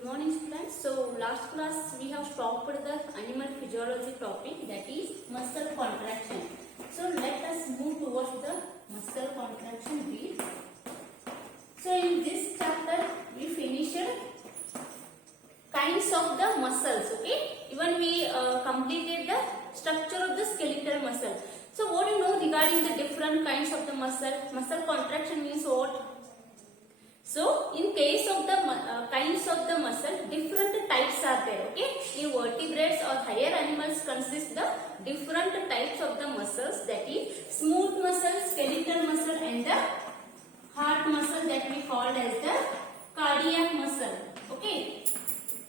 Good morning students. So last class we have stopped the animal physiology topic, that is muscle contraction. So let us move towards the muscle contraction bit. So in this chapter we finished kinds of the muscles, okay? Even we completed the structure of the skeletal muscle. So what do you know regarding the different kinds of the muscle? Muscle contraction means what? So, in case of the kinds of the muscle, different types are there, okay? In vertebrates or higher animals consist the different types of the muscles, that is smooth muscle, skeletal muscle and the heart muscle that we called as the cardiac muscle, okay?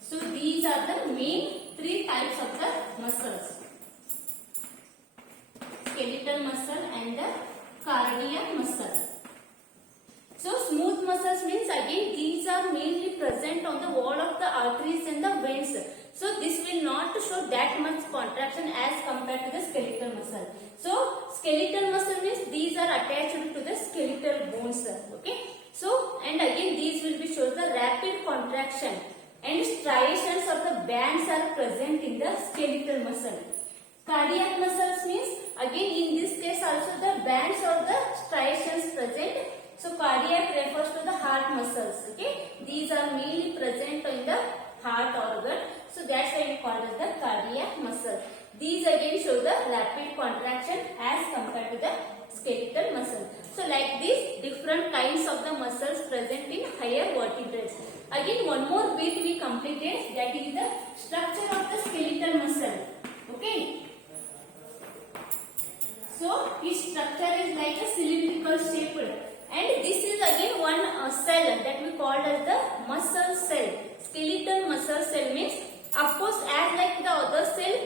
So, these are the main three types of the muscles, skeletal muscle and the cardiac muscle. So smooth muscles means again these are mainly present on the wall of the arteries and the veins. So this will not show that much contraction as compared to the skeletal muscle. So skeletal muscle means these are attached to the skeletal bones. Okay. So and again these will be shows the rapid contraction and striations of the bands are present in the skeletal muscle. Cardiac muscles means again in this case also the bands or the striations present. So cardiac refers to the heart muscles, okay? These are mainly present in the heart organ. So that's why we call it the cardiac muscle. These again show the rapid contraction as compared to the skeletal muscle. So like this, different kinds of the muscles present in higher vertebrates. Again one more bit we completed, that is the structure of the skeletal muscle, okay? So its structure is like a cylindrical shape. And this is again one cell that we called as the muscle cell. Skeletal muscle cell means, of course, as like the other cell,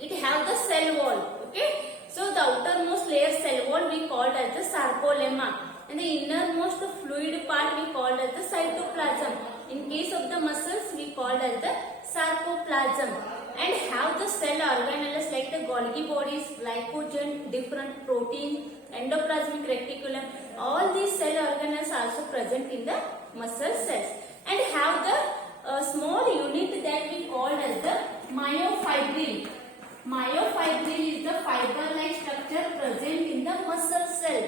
it have the cell wall. Okay. So the outermost layer cell wall we called as the sarcolemma, and the innermost fluid part we called as the cytoplasm. In case of the muscles, we called as the sarcoplasm. And have the cell organelles like the Golgi bodies, glycogen, different protein, endoplasmic reticulum. All these cell organelles are also present in the muscle cells. And have the small unit that we called as the myofibril. Myofibril is the fiber-like structure present in the muscle cell.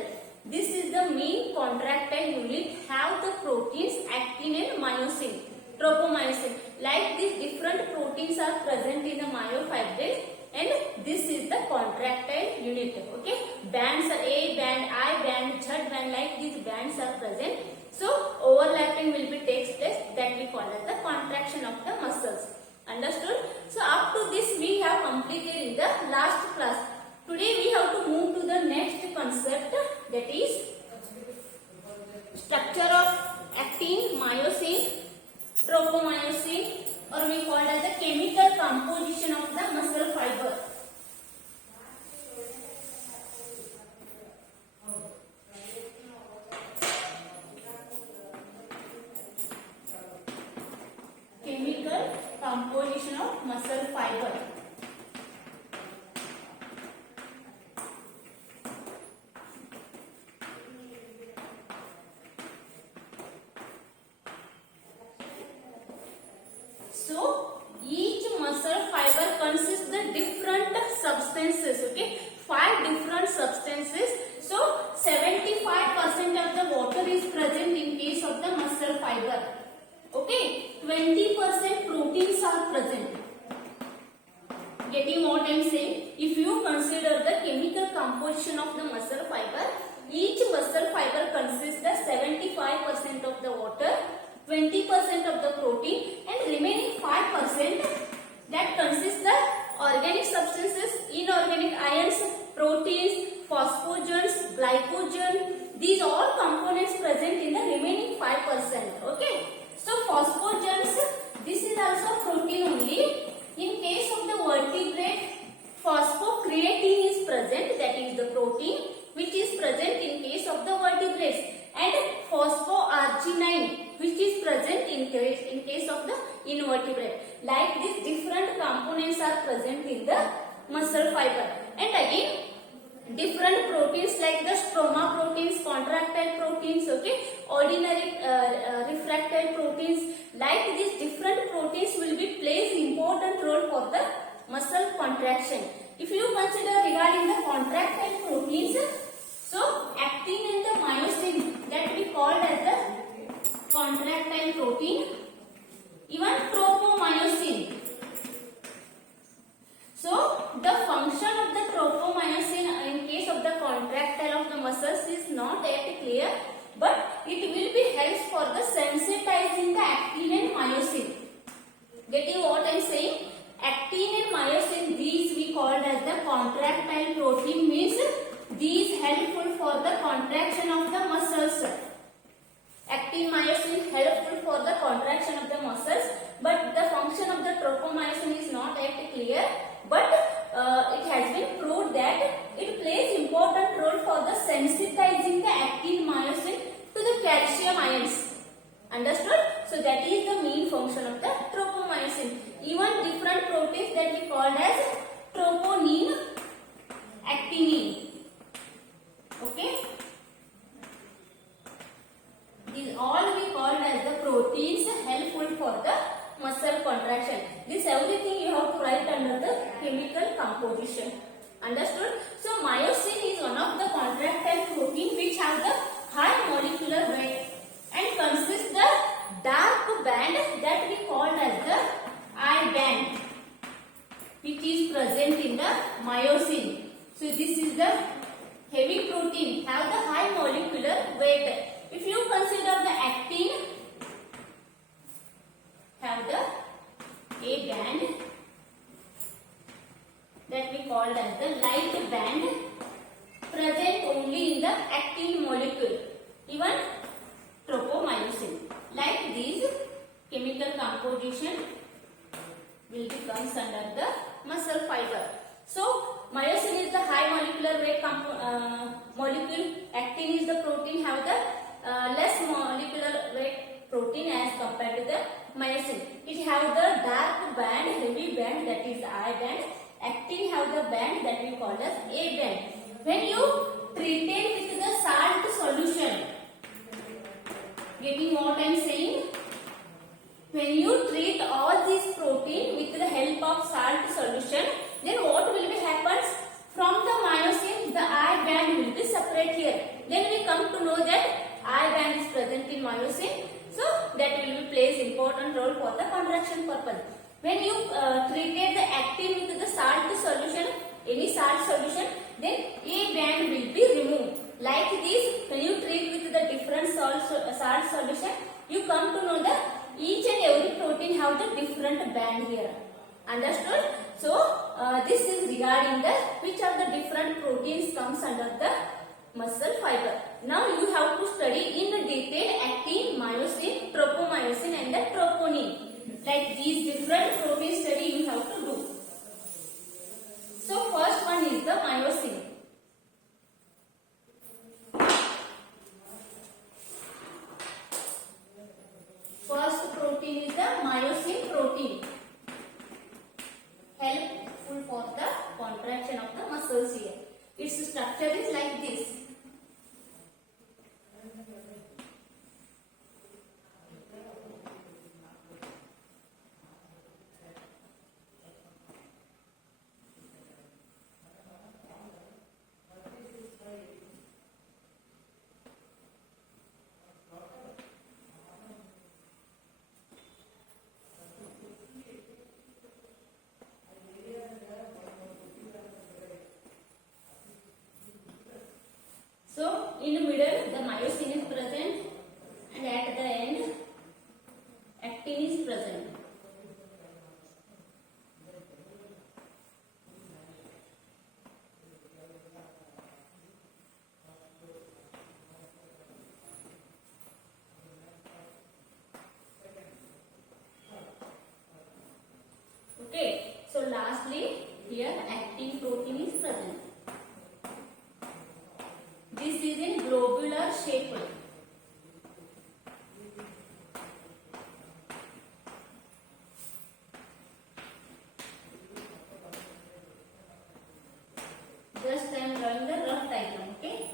This is the main contractile unit. Have the proteins actin and myosin, tropomyosin. Like these different proteins are present in the myofibril, and this is the contractile unit. Okay, bands are A band, I band, Z band. Like these bands are present. So overlapping will be takes place, that we call as the contraction of the muscles. Understood? So up to this we have completed in the last class. Today we have to move to the next concept, that is structure of actin, myosin, tropomyosin, or we call as the chemical composition of the muscle fiber. Chemical composition of muscle fiber. So each muscle fiber consists the different substances, okay? 5 different substances. So 75% of the water is present in case of the muscle fiber. Okay, 20% proteins are present. Getting what I am saying? If you consider the chemical composition of the muscle fiber, each muscle fiber consists the 75% of the water, 20% of the protein, and remaining 5% that consists the organic substances, inorganic ions, proteins, phosphogens, glycogen. These all components present in the remaining 5%. Okay. So phosphogens, this is also protein only. In case of the vertebrate, phosphocreatine is present, that is the protein which is present in case of the vertebrates, and phosphoarginine which is present in case of the invertebrate. Like these different components are present in the muscle fiber. And again different proteins like the stroma proteins, contractile proteins, proteins, okay, ordinary refractory proteins. Like these different proteins will be plays important role for the muscle contraction. If you consider regarding the contractile proteins, so actin and the myosin that we called as the contractile protein, even tropomyosin. So the function of the tropomyosin in case of the contractile of the muscles is not yet clear, but it will be helps for the sensitizing the actin and myosin. Getting what I am saying? Actin and myosin, these we called as the contractile protein, means these helpful for the contraction of the muscles. Actin myosin helpful for the contraction of the muscles, but the function of the tropomyosin is not yet clear. But it has been proved that it plays important role for the sensitizing the actin myosin to the calcium ions. Understood? So that is the main function of the tropomyosin. Even different proteins that we called as troponin, actinin. Okay? These all we called as the proteins helpful for the muscle contraction. This everything you have to write under the chemical composition. Understood? So myosin is one of the contractile protein which have the high molecular weight and consists the dark band that we called as the I band, which is present in the myosin. So this is the heavy protein, have the high molecular weight. If you consider the actin, have the A band that we called as the light band, present only in the actin molecule. Even tropomyosin. Like these, chemical composition will become under the muscle fiber. So myosin is the high molecular weight molecule. Actin is the protein have the less molecular weight protein as compared to the myosin. It have the dark band, heavy band, that is the I band. Actin have the band that we call as A band. When you treated with the salt solution, getting what I am saying? When you treat all these protein with the help of salt solution, then what will be happens? From the myosin, the I band will be separate here. Then we come to know that I band is present in myosin. So that will be plays important role for the contraction purpose. When you treated the actin with the salt solution, any salt solution, then A band will be removed. Like this, when you treat with the different salt solution, you come to know that each and every protein have the different band here. Understood? So this is regarding the which of the different proteins comes under the muscle fiber. Now you have to study in the detail actin, myosin, tropomyosin and the troponin. Like these different protein study you have to do. So first one is the myosin. First protein is the myosin protein. Helpful for the contraction of the muscles here. Its structure is like this. So in the middle the myosin is present and at the end actin is present. Okay, so lastly here actin protein is present. This is in globular shape. Just I am drawing the rough diagram, okay?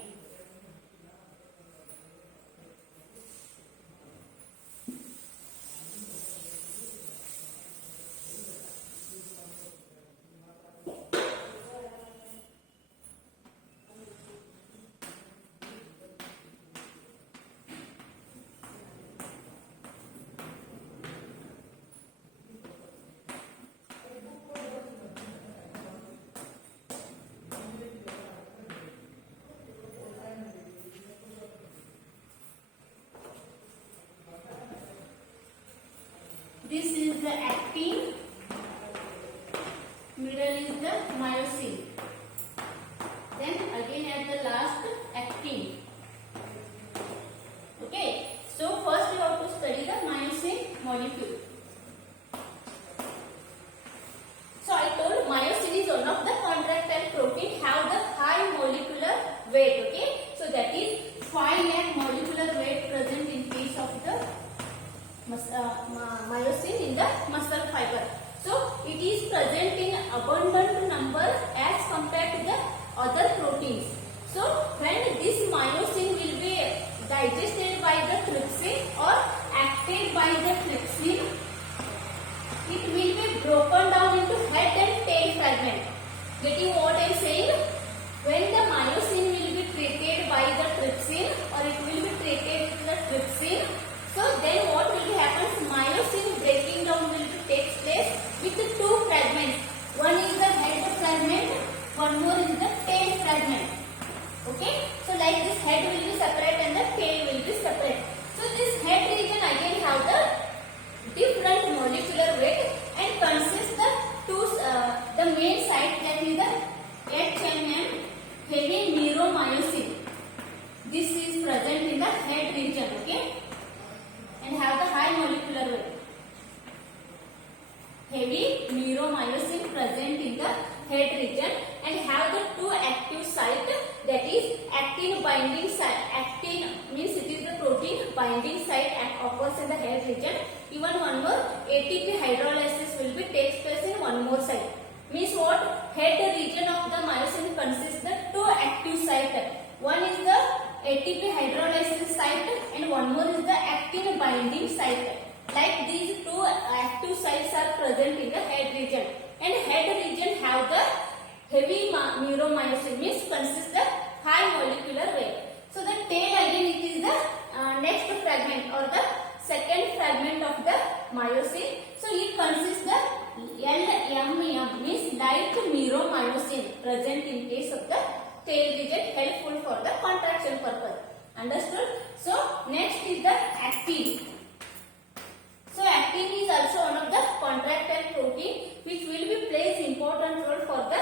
the actin, middle is the myosin, then again at the last actin. Okay, so first we have to study the myosin molecule. So I told myosin is one of the contractile protein have the high molecular weight. Okay, so that is 5 lakh molecular weight present in case of the myosin in the muscle fiber. So it is present in abundant number as compared to the other proteins. So when this myosin will be digested by the trypsin or acted by the trypsin, it will be broken down into head and tail fragment. Getting what I am saying? When the myosin will be treated by the trypsin or it will be treated with the trypsin, so then what will be happens? Myosin breaking down will be takes place with the two fragments. One is the head fragment, one more is the tail fragment. Okay, so like this head will be separate and the tail will be separate. So this head region again have the different molecular weight and consists the main site, that is the HMM, heavy neuromyosin. This is present in the head region. Okay, and have the high molecular weight. Heavy neuromyosin present in the head region and have the two active site, that is actin binding site. Actin means it is the protein binding site and occurs in the head region. Even one more ATP hydrolysis will be takes place in one more site. Means what? Head region of the myosin consists the two active site. One is the ATP hydrolysis site and one more is the actin binding site. Like these two active sites are present in the head region, and head region have the heavy neuromyosin, means consists the high molecular weight. So the tail again it is the next fragment or the second fragment of the myosin. So it consists the LMM, means light neuromyosin present in case of the tail region, helpful for the contraction purpose. Understood? So next is the actin. So actin is also one of the contractile protein which will be plays important role for the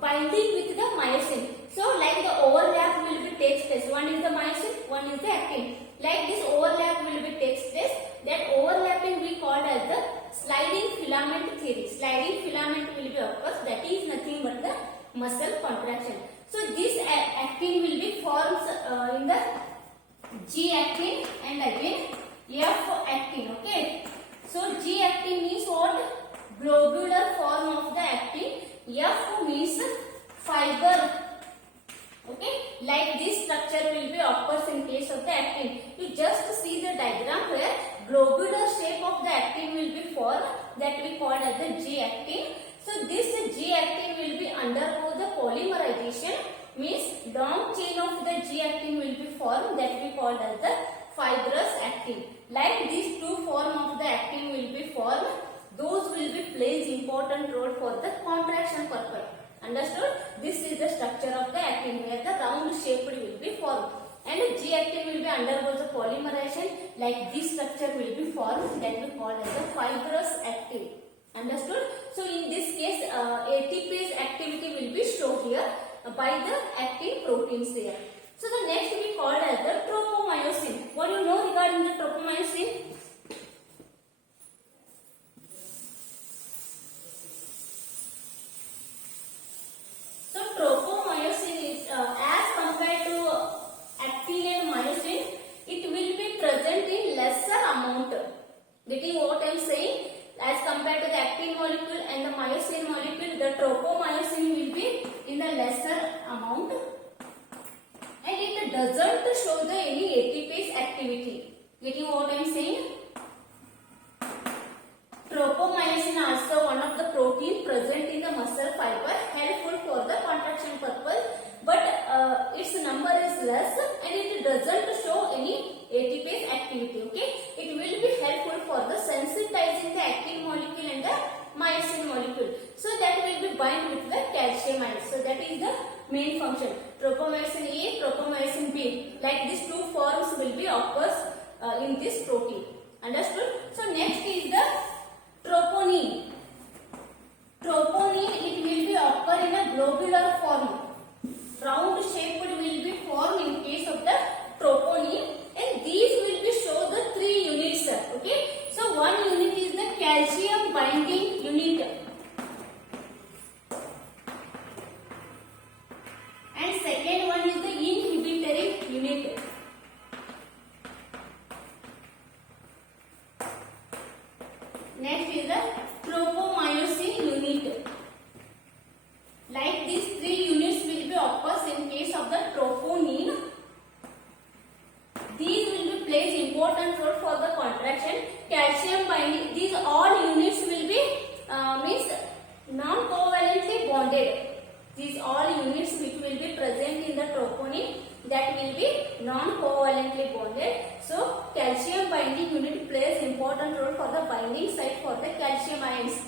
binding with the myosin. So like the overlap will be takes place. One is the myosin, one is the actin. Like this overlap will be takes place. That overlapping we called as the sliding filament theory. Sliding filament will be occurs. That is nothing but the muscle contraction. So this actin will be forms in the G actin and again F actin. Okay, so G actin means what? Globular form of the actin. F means fiber. Okay, like this structure will be occurs in case of the actin. You just see the diagram where globular shape of the actin will be formed, that we call as the G actin. So this G actin will be undergo the polymerization, means long chain of the G actin will be formed, that we call as the fibrous actin. Like these two form of the actin will be formed, those will be plays important role for the contraction purpose. Understood? This is the structure of the actin where the round shape will be formed, and G actin will be undergo the polymerization. Like this structure will be formed, that we call as the fibrous actin. Understood? So in this case ATPase activity will be shown here by the actin proteins there. So the next we called as the tropomyosin. What do you know regarding the tropomyosin? So tropomyosin is as compared to actin and myosin, it will be present in lesser amount. Getting what I am saying? As compared to the actin molecule and the myosin molecule, the tropomyosin will be in the lesser amount. And it doesn't show the any ATPase activity. Getting what I am saying? Tropomyosin also one of the protein present in the muscle fiber, helpful for the contraction purpose, but its number is less and it doesn't show any ATPase activity. Okay, it will be helpful for the sensitizing the actin molecule and the myosin molecule, so that will be bind with the calcium ions. So that is the main function. Tropomyosin A, tropomyosin B, like these two forms will be occurs in this protein. Understood? So next is the Troponin. Troponin, it will be occur in a globular form. Round shaped will be formed in case of the troponin, and these will be show the three units. Okay. So one unit is the calcium binding unit, and second one is the inhibitory unit. Next is the tropomyosin unit. Like these three units will be occurs in case of the troponin. These will be plays important role for the contraction. Calcium binding. These all units will be means non-covalently bonded. These all units which will be present in the troponin, that will be non-covalently bonded. So calcium binding unit plays important role for the binding site for the calcium ions.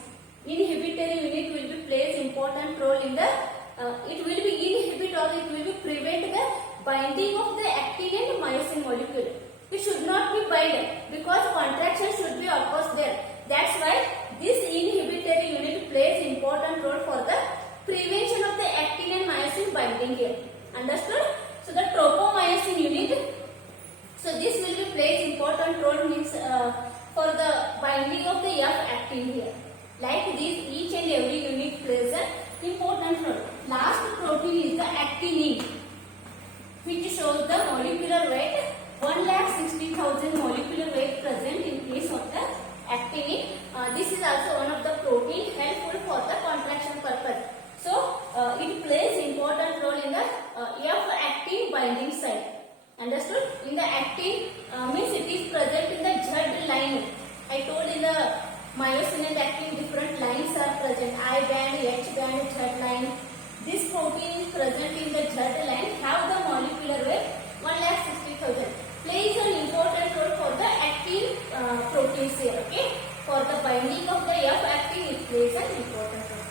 Inhibitory unit will be plays important role in the it will be inhibit or it will be prevent the binding of the actin and myosin molecule. It should not be bind because contraction should be occurs there. That's why this inhibitory unit plays important role for the prevention of the actin and myosin binding here. Understood? So the tropomyosin unit. So this will be plays important role means for the binding of the F actin here. Like this, each and every unit plays an important role. Last protein is the actinin, which shows the molecular weight 1,60,000 molecular weight present in case of the actinin. This is also one of the protein helpful for the contraction purpose. So it plays important role in the F-actin binding site. Understood? In the actin means it is present in the Z line. I told in the myosin and actin different lines are present. I band, H band, Z line. This protein is present in the Z line. Have the molecular weight 1,60,000. Plays an important role for the actin proteins here. Okay. For the binding of the F-actin, it plays an important role.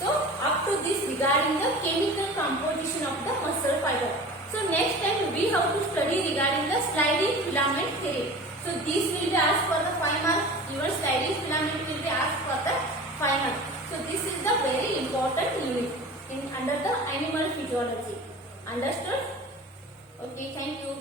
So up to this regarding the chemical composition of the muscle fiber. So next time we have to study regarding the sliding filament theory. So this will be asked for the 5 marks. Even sliding filament will be asked for the 5 marks. So this is the very important unit in under the animal physiology. Understood? Okay, thank you.